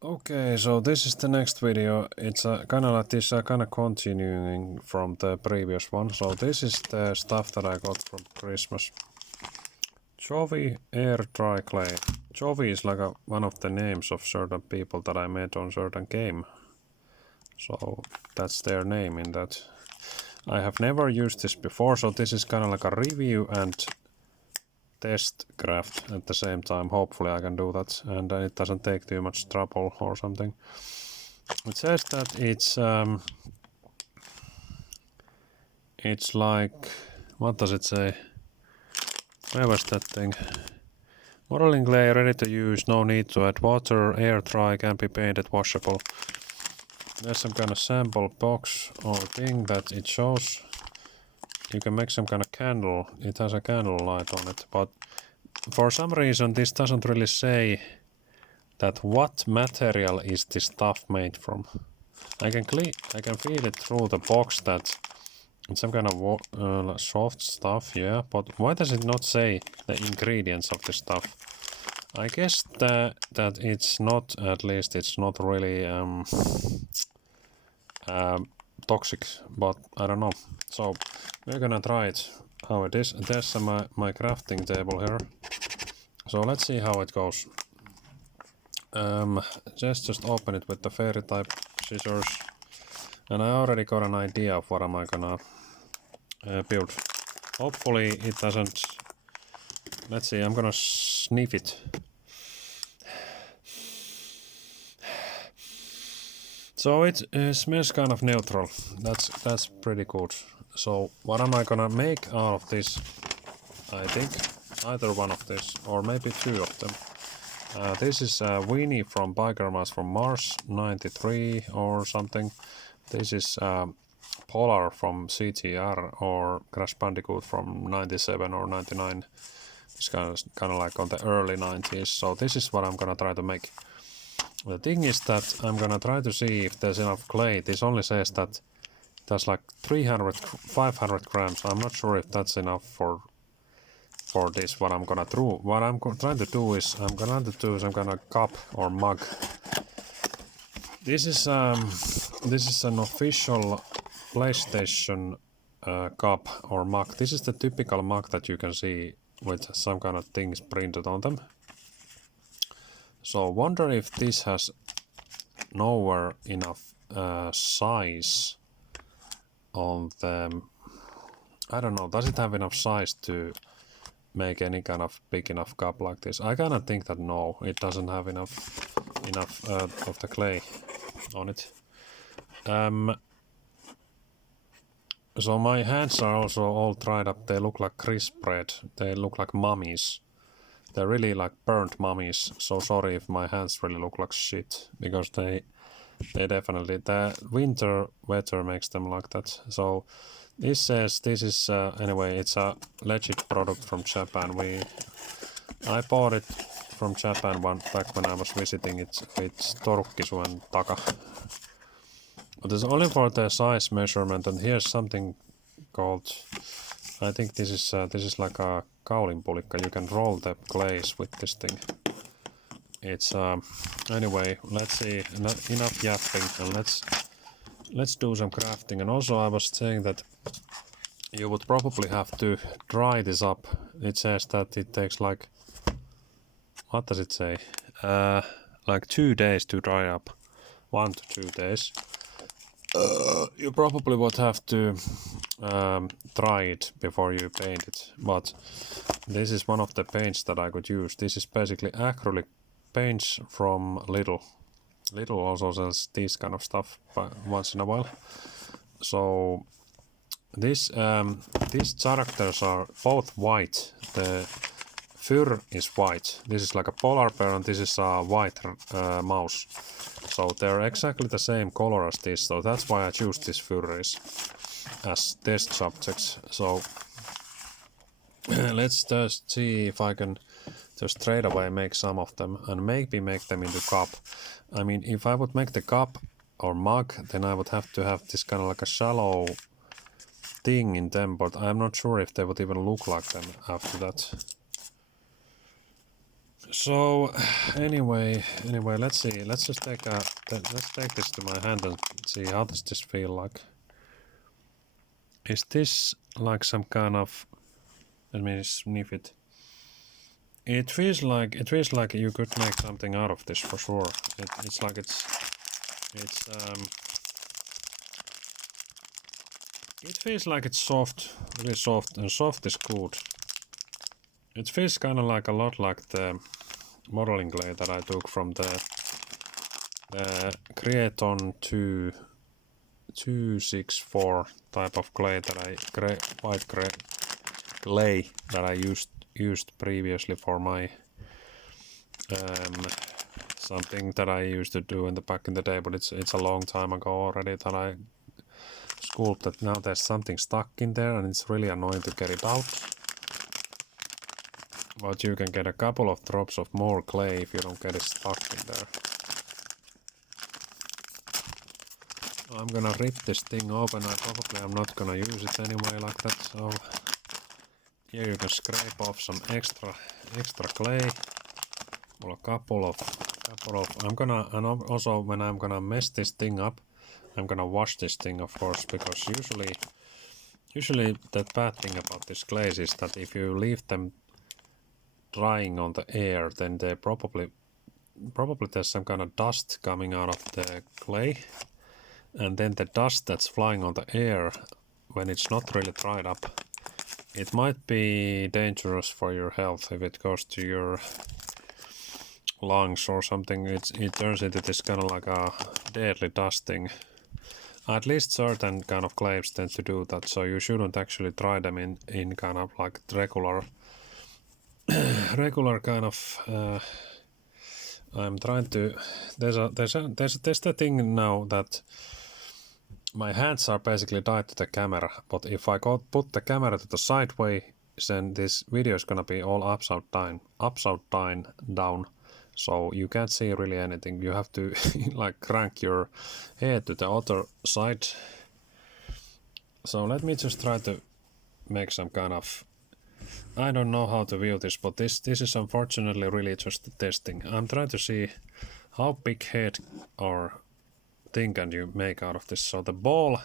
Okay, so this is the next video. It's kind of like this, kind of continuing from the previous one. So this is the stuff that I got from Christmas. Jovi Air Dry Clay. Jovi is like one of the names of certain people that I met on certain game. So that's their name in that. I have never used this before, so this is kind of like a review and test craft at the same time. Hopefully I can do that and it doesn't take too much trouble or something. It says that it's like, what does it say? Where was that thing? Modeling clay ready to use, no need to add water, air dry, can be painted, washable. There's some kind of sample box or thing that it shows. You can make some kind of candle. It has a candle light on it, but for some reason this doesn't really say that what material is this stuff made from. I can feel it through the box that it's some kind of soft stuff, yeah, but why does it not say the ingredients of the stuff? I guess that it's not, at least it's not really toxic, but I don't know. So we're gonna try it, how it is. There's my crafting table here. So let's see how it goes. Just open it with the fairy type scissors. And I already got an idea of what am I gonna build. Hopefully it doesn't... Let's see, I'm gonna sniff it. So it smells kind of neutral. That's pretty good. So what am I gonna make out of this? I think either one of this, or maybe two of them. This is Winnie from Biker Mice from Mars 93 or something. This is Polar from CTR or Crash Bandicoot from 97 or 99. It's kind of like on the early 90s. So this is what I'm gonna try to make. The thing is that I'm gonna try to see if there's enough clay. This only says that there's like 500 grams. I'm not sure if that's enough for this. What I'm gonna do, what I'm trying to do is I'm gonna do some kind of cup or mug. This is an official PlayStation cup or mug. This is the typical mug that you can see with some kind of things printed on them. So wonder if this has nowhere enough size on the... I don't know, does it have enough size to make any kind of big enough cup like this? I kinda think that no, it doesn't have enough of the clay on it. So my hands are also all dried up. They look like crisp bread. They look like mummies. They're really like burnt mummies. So sorry if my hands really look like shit, because they definitely, the winter weather makes them like that. So this says this is anyway, it's a legit product from Japan. I bought it from Japan back when I was visiting it with Torkkisu and Taka. But it's only for the size measurement, and here's something called, I think this is like a kaulinpulikka. You can roll the glaze with this thing. It's anyway, let's see, enough yapping, and let's do some crafting. And also I was saying that you would probably have to dry this up. It says that it takes like, what does it say? Like 2 days to dry up. 1 to 2 days. You probably would have to dry it before you paint it, but this is one of the paints that I could use. This is basically acrylic paints from Lidl. Lidl also sells this kind of stuff once in a while. So these characters are both white. The fur is white. This is like a polar bear and this is a white mouse. So they're exactly the same color as this, so that's why I choose these furries as test subjects. So let's just see if I can just straight away make some of them and maybe make them into cup. I mean, if I would make the cup or mug, then I would have to have this kind of like a shallow thing in them, but I'm not sure if they would even look like them after that. So anyway, let's see. Let's just let's take this to my hand and see how does this feel like. Is this like some kind of? Let me sniff it. It feels like you could make something out of this for sure. It's like it's it feels like it's soft, really soft, and soft is good. It feels kind of like a lot like the modeling clay that I took from the Creaton 264 type of clay that white clay that I used previously for my something that I used to do back in the day, but it's a long time ago already that I sculpted. Now there's something stuck in there and it's really annoying to get it out. But you can get a couple of drops of more clay if you don't get it stuck in there. I'm gonna rip this thing open. I'm not gonna use it anyway like that. So here you can scrape off some extra clay. Well, a couple of. And also when I'm gonna mess this thing up, I'm gonna wash this thing, of course, because usually the bad thing about these clays is that if you leave them drying on the air, then they probably there's some kind of dust coming out of the clay, and then the dust that's flying on the air when it's not really dried up, it might be dangerous for your health if it goes to your lungs or something. It turns into this kind of like a deadly dusting. At least certain kind of clays tend to do that, so you shouldn't actually try them in kind of like regular kind of. I'm trying to. There's the thing now that my hands are basically tied to the camera, but if I put the camera to the sideways, then this video is gonna be all upside down, so you can't see really anything. You have to like crank your head to the other side. So let me just try to make some kind of. I don't know how to view this, but this is unfortunately really just testing. I'm trying to see how big head or thing can you make out of this. So the ball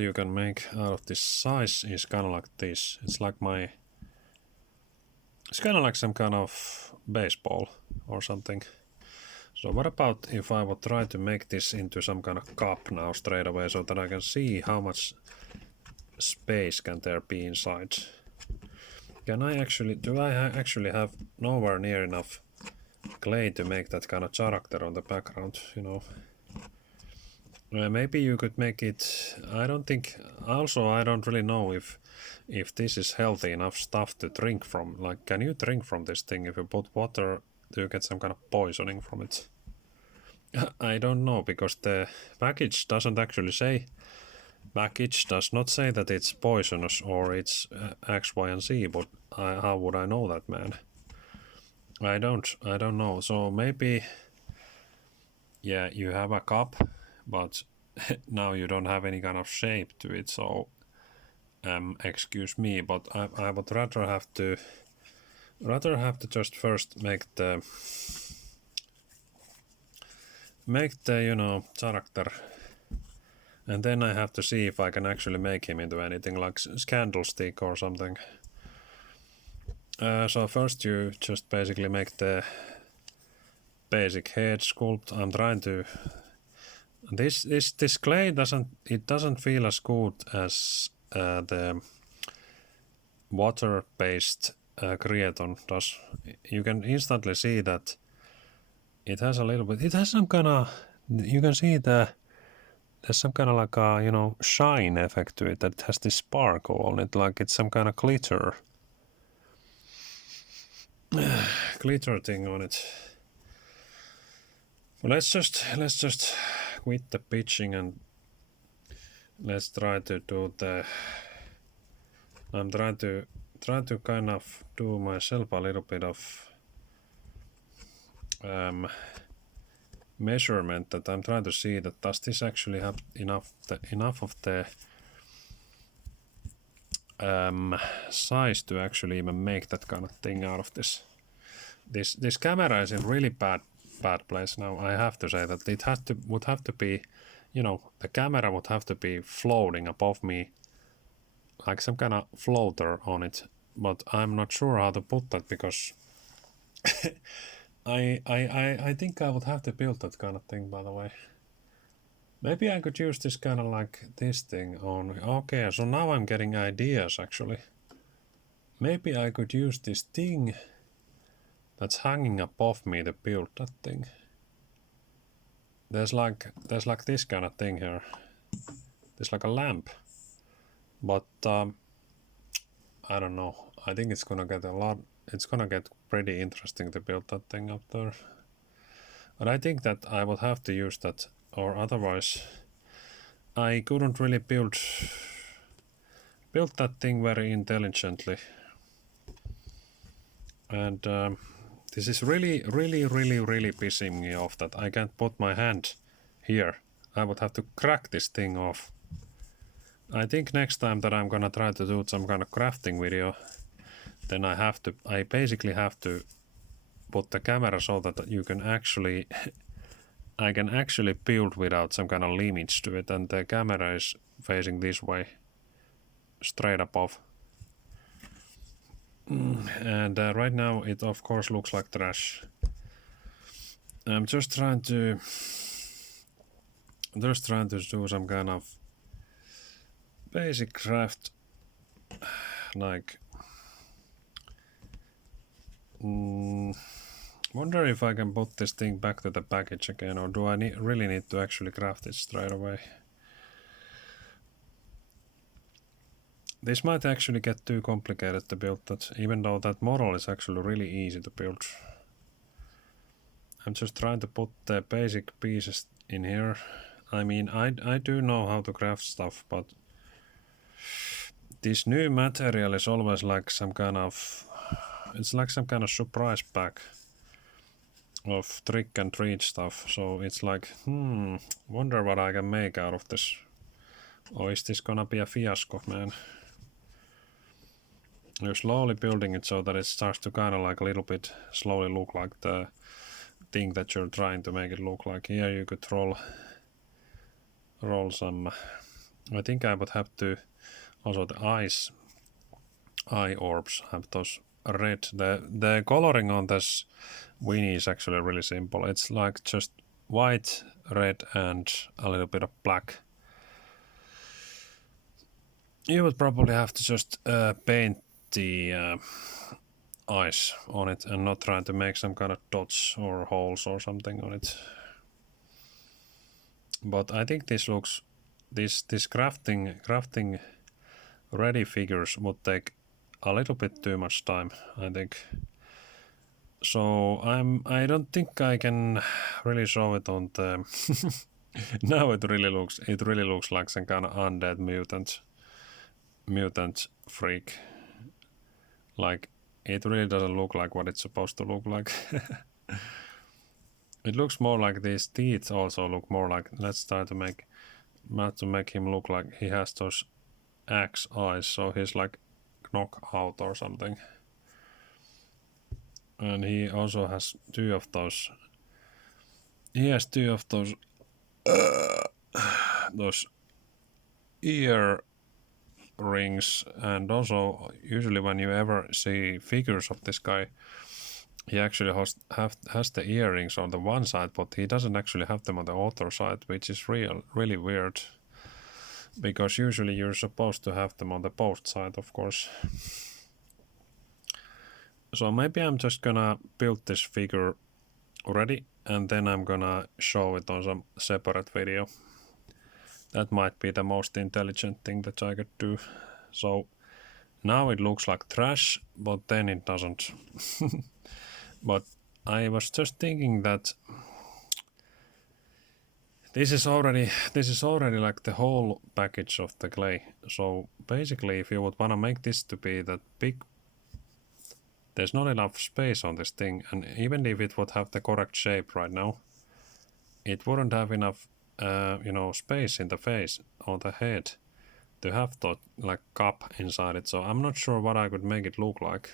you can make out of this size is kind of like this. It's kind of like some kind of baseball or something. So what about if I would try to make this into some kind of cup now straight away, so that I can see how much space can there be inside? Do I actually have nowhere near enough clay to make that kind of character on the background, you know? Maybe you could make it. I don't really know if this is healthy enough stuff to drink from. Like, can you drink from this thing? If you put water, do you get some kind of poisoning from it? I don't know, because the package doesn't actually say. Package does not say that it's poisonous or it's X, Y, and Z. But how would I know that, man? I don't know. So maybe, yeah, you have a cup, but now you don't have any kind of shape to it. So, excuse me, but I would rather have to just first make the character, and then I have to see if I can actually make him into anything like candlestick or something. So first you just basically make the basic head sculpt. I'm trying to. This clay doesn't feel as good as the water-based Creaton does. You can instantly see that it has a little bit. It has some kind of. You can see there's some kind of like a shine effect to it, that has this sparkle on it, like it's some kind of glitter thing on it. Well, let's just quit the pitching and let's try to do the. I'm trying to kind of do myself a little bit of measurement, that I'm trying to see that does this actually have enough of the size to actually even make that kind of thing out of this. This camera is in really bad place now. I have to say that it would have to be, you know, the camera would have to be floating above me, like some kind of floater on it. But I'm not sure how to put that because I think I would have to build that kind of thing, by the way. Maybe I could use this kind of like this thing on. Okay, so now I'm getting ideas actually. Maybe I could use this thing that's hanging above me to build that thing. There's like this kind of thing here. There's like a lamp. But I don't know. I think it's gonna get pretty interesting to build that thing up there. But I think that I would have to use that, or otherwise I couldn't really build that thing very intelligently. And this is really pissing me off that I can't put my hand here. I would have to crack this thing off. I think next time that I'm gonna try to do some kind of crafting video, then I basically have to put the camera so that you can actually I can actually build without some kind of limits to it, and the camera is facing this way, straight above. And right now it of course looks like trash. I'm just trying to do some kind of basic craft, like wonder if I can put this thing back to the package again, or do I really need to actually craft it straight away? This might actually get too complicated to build that, even though that model is actually really easy to build. I'm just trying to put the basic pieces in here. I mean, I do know how to craft stuff, but this new material is always like some kind of... It's like some kind of surprise pack of trick and treat stuff. So it's like, wonder what I can make out of this. Or is this gonna be a fiasco, man? You're slowly building it so that it starts to kind of like a little bit slowly look like the thing that you're trying to make it look like. Here you could roll some... I think I would have to... Also the eye orbs have those red. The coloring on this Winnie is actually really simple. It's like just white, red and a little bit of black. You would probably have to just paint the eyes on it and not try to make some kind of dots or holes or something on it. But I think this looks... This crafting ready figures would take a little bit too much time, I think. So I don't think I can really show it on the... Now it really looks like some kind of undead mutant freak. Like, it really doesn't look like what it's supposed to look like. It looks more like these teeth also look more like... Let's try to make him look like he has those axe eyes, so he's like knockout or something. And he also has two of those... He has two of those... those ear rings, and also usually when you ever see figures of this guy, he actually has the earrings on the one side, but he doesn't actually have them on the other side, which is really weird, because usually you're supposed to have them on the both side, of course. So maybe I'm just gonna build this figure already, and then I'm gonna show it on some separate video. That might be the most intelligent thing that I could do. So now it looks like trash, but then it doesn't. But I was just thinking that this is already like the whole package of the clay. So basically, if you would want to make this to be that big, there's not enough space on this thing, and even if it would have the correct shape right now, it wouldn't have enough space in the face or the head to have the like cup inside it. So I'm not sure what I could make it look like.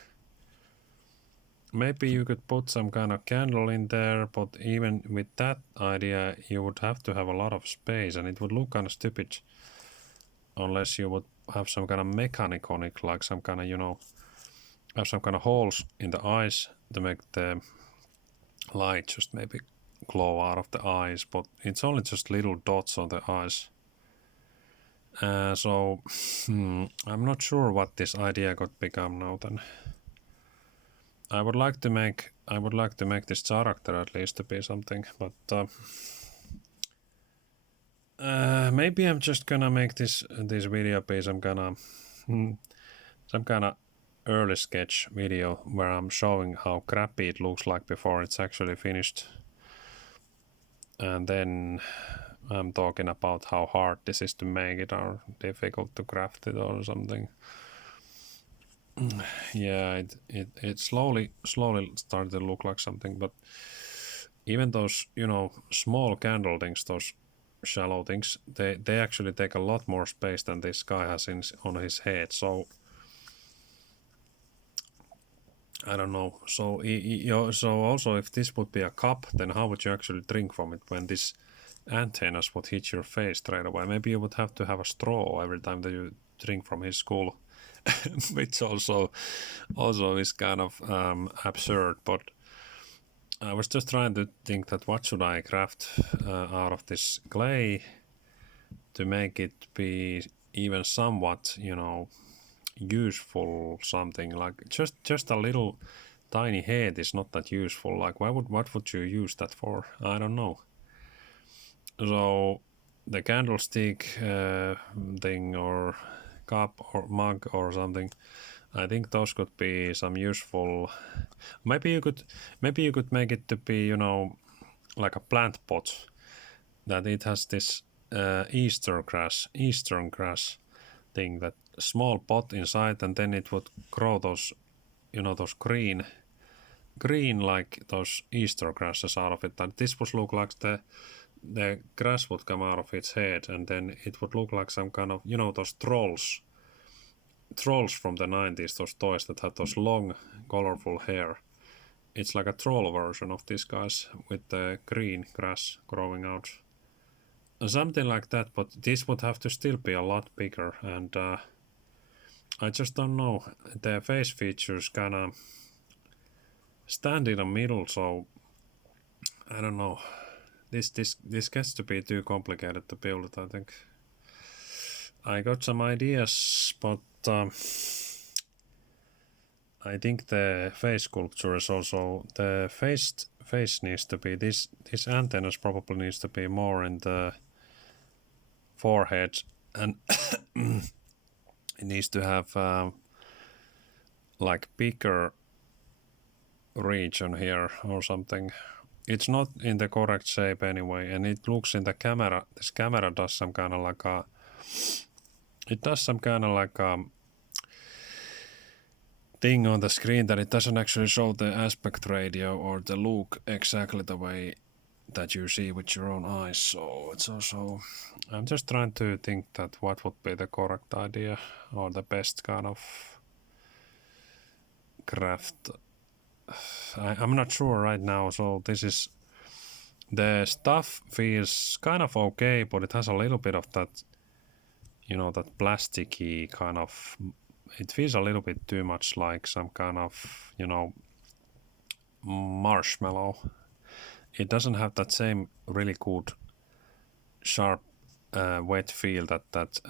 Maybe you could put some kind of candle in there, but even with that idea, you would have to have a lot of space, and it would look kind of stupid unless you would have some kind of mechanic on it, like some kind of, you know, have some kind of holes in the eyes to make the light just maybe glow out of the eyes, but it's only just little dots on the eyes. So I'm not sure what this idea could become now then. I would like to make this character at least to be something, but maybe I'm just gonna make this video be some kind of early sketch video where I'm showing how crappy it looks like before it's actually finished, and then I'm talking about how hard this is to make it or difficult to craft it or something. Yeah, it slowly started to look like something, but even those, you know, small candle things, those shallow things, they actually take a lot more space than this guy has on his head. So I don't know. So so also if this would be a cup, then how would you actually drink from it when this antennas would hit your face straight away? Maybe you would have to have a straw every time that you drink from his skull, which also is kind of absurd. But I was just trying to think that what should I craft out of this clay to make it be even somewhat, you know, useful, something like just a little tiny head is not that useful. Like what would you use that for? I don't know. So the candlestick thing or cup or mug or something, I think those could be some useful. Maybe you could make it to be, you know, like a plant pot, that it has this Eastern grass thing, that small pot inside, and then it would grow those, you know, those green like those Easter grasses out of it. And this would look like the grass would come out of its head, and then it would look like some kind of, you know, those trolls from the 90s, those toys that had those long colorful hair. It's like a troll version of these guys with the green grass growing out. Something like that, but this would have to still be a lot bigger, and I just don't know. The face features kind of stand in the middle, so I don't know. This gets to be too complicated to build it, I think. I got some ideas, but I think the face sculpture is also, the face needs to be, this antennas probably needs to be more in the forehead, and it needs to have like bigger region here or something. It's not in the correct shape anyway, and it looks in the camera, this camera does some kind of like a, it does some kind of like a thing on the screen that it doesn't actually show the aspect ratio or the look exactly the way that you see with your own eyes. So it's also, I'm just trying to think that what would be the correct idea or the best kind of craft. I'm not sure right now, so this is, the stuff feels kind of okay, but it has a little bit of that, you know, that plasticky kind of, it feels a little bit too much like some kind of, you know, marshmallow. It doesn't have that same really good sharp wet feel that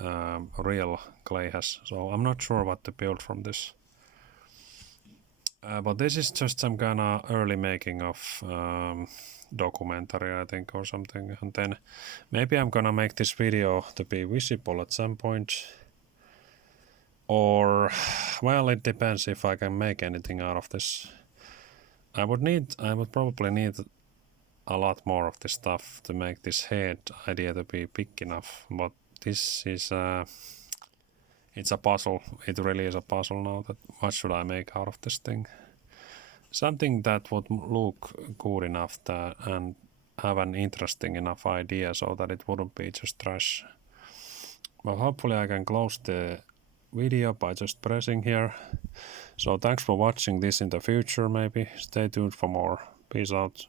real clay has. So I'm not sure what to build from this. But this is just some kind of early making of documentary, I think, or something. And then maybe I'm gonna make this video to be visible at some point. Or, well, it depends if I can make anything out of this. I would probably need a lot more of this stuff to make this head idea to be big enough. But this is it's a puzzle. It really is a puzzle now, that what should I make out of this thing. Something that would look good enough and have an interesting enough idea so that it wouldn't be just trash. Well, hopefully I can close the video by just pressing here. So thanks for watching this in the future maybe. Stay tuned for more. Peace out.